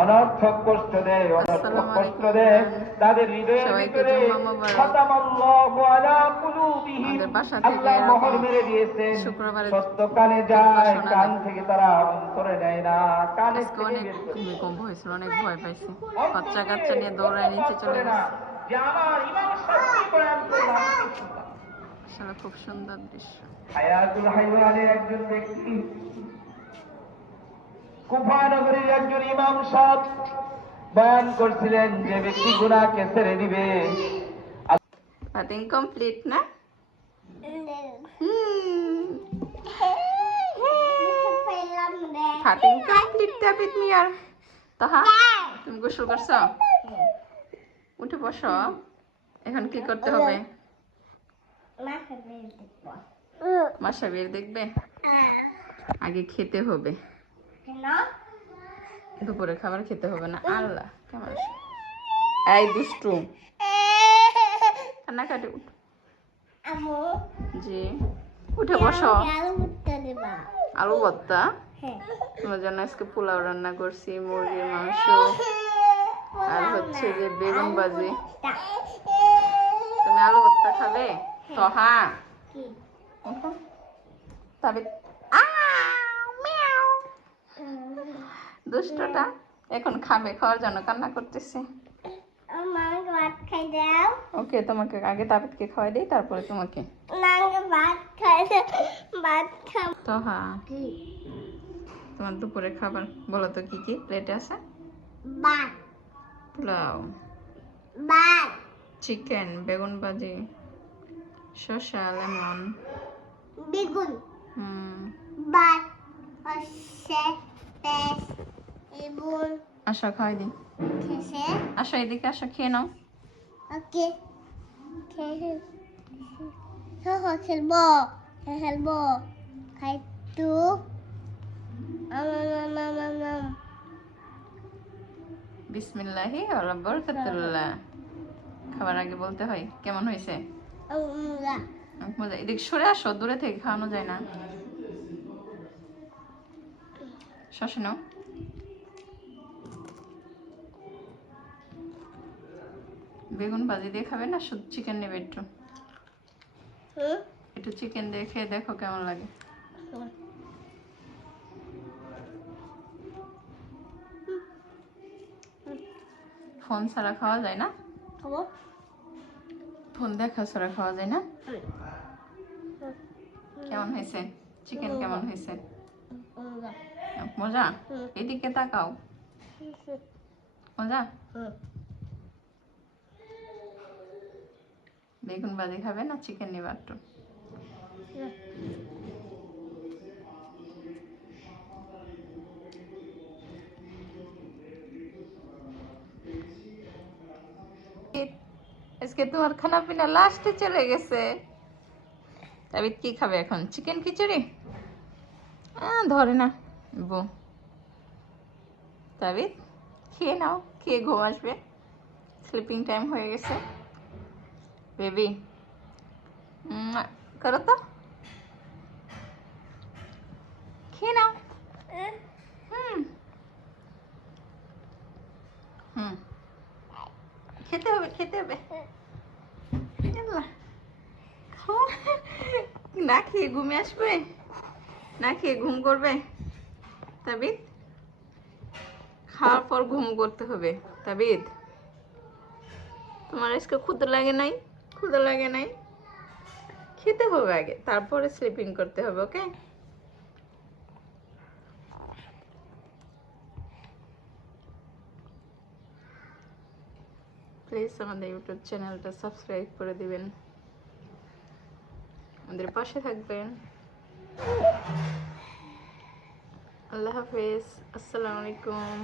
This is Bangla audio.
অনর্থক কষ্ট দেয়, অনর্থক কষ্ট দেয়, তাদের হৃদয়ের ভিতরে খাতামাল্লাহু আলা কুলুবিহিম, আল্লাহ মোহর মেরে দিয়েছেন। সত্য কানে যায়, কান থেকে তারা অন্তরে নেয় না, কানে থেকে বের করে ভূমিকম্প হয়েছিল, অনেক ভয় পাইছে, বাচ্চা কাচ্চা নিয়ে দৌড়ায় নিচে চলে গেছে। যে আমার ইমাম সাহেব কি বয়ান করলাম, আসলে খুব সুন্দর দৃশ্য। হায়াতুল হাইওয়ানের একজন ব্যক্তি, কুফা নগরীর একজন ইমাম সাহেব বয়ান করছিলেন যে ব্যক্তি গুনাহকে ছেড়ে দিবে। বাতিং কমপ্লিট না? বাতিং কমপ্লিট দাবিদ মিয়ার। তাহা তুমি গোসল করছো? উঠে বসো। এখন কি করতে হবে? মাসাবির দেখবে? আগে খেতে হবে, দুপুরে খাবার খেতে হবে না। আল্লাহ কেমন এই দুষ্টু কান্নাকাটি। উঠ জি, উঠে বসো। আলু ভর্তা তোমার জন্য আজকে পোলাও রান্না করছি, মুরগির মাংস আর হচ্ছে যে বেগুন ভাজি। তুমি আলু ভর্তা খাবে তো? হ্যাঁ, তবে দুষ্টটা এখন খাবে, খাওয়ার জন্য কান্না করতেছে। ওকে, তোমাকে আগে তাবিদকে খাওয়াই দিই, তারপরে তোমাকে। তো হ্যাঁ, তোমার দুপুরে খাবার বলো তো কি কি প্লেটে আছে? পোলাও, চিকেন, বেগুন ভাজি, শসা, লেমন, বেগুন, আসো খাওয়াই দিই। আসো এদিকে, আসো খেয়ে নাও। ওকে, খেলবো খেলবো খাইতু। বিসমিল্লাহি ওয়া বারাকাতুল্লাহ। খাবার আগে বলতে হয় কেমন হয়েছে। মজা। এদিকে সরে আসো, দূরে থেকে খাওয়ানো যায় না। শসা নাও। বেগুন ভাজি দিয়ে খাবে না, শুধু চিকেন নেবে? একটু চিকেন দিয়ে খেয়ে দেখো কেমন লাগে। ফোন ছাড়া খাওয়া যায় না? ফোন দেখা ছাড়া খাওয়া যায় না? কেমন হয়েছে চিকেন? কেমন হয়েছে? মজা? এদিকে তাকাও। মজা? বেগুন ভাজি খাবে না চিকেন নেবে একটু? আজকে তোমার খানা পিনা লাস্টে চলে গেছে। তাবিদ কি খাবে এখন? চিকেন খিচুড়ি? ধরে না বো। তাবিদ খেয়ে নাও, খেয়ে ঘুম আসবে, স্লিপিং টাইম হয়ে গেছে। বেবি করো তো, খেয়ে নাও। খেতে হবে, খেতে হবে। না খেয়ে ঘুমিয়ে আসবে, না খেয়ে ঘুম করবে। তাবিদ খাওয়ার পর ঘুম করতে হবে। তাবিদ তোমার আজকে ক্ষুধা লাগে নাই? ক্ষুধা লাগে নাই? খেতে হবে আগে, তারপরে স্লিপিং করতে হবে। ওকে, প্লিজ আমাদের ইউটিউব চ্যানেলটা সাবস্ক্রাইব করে দিবেন, আমাদের পাশে থাকবেন। আল্লাহ হাফেজ, আসসালামু আলাইকুম।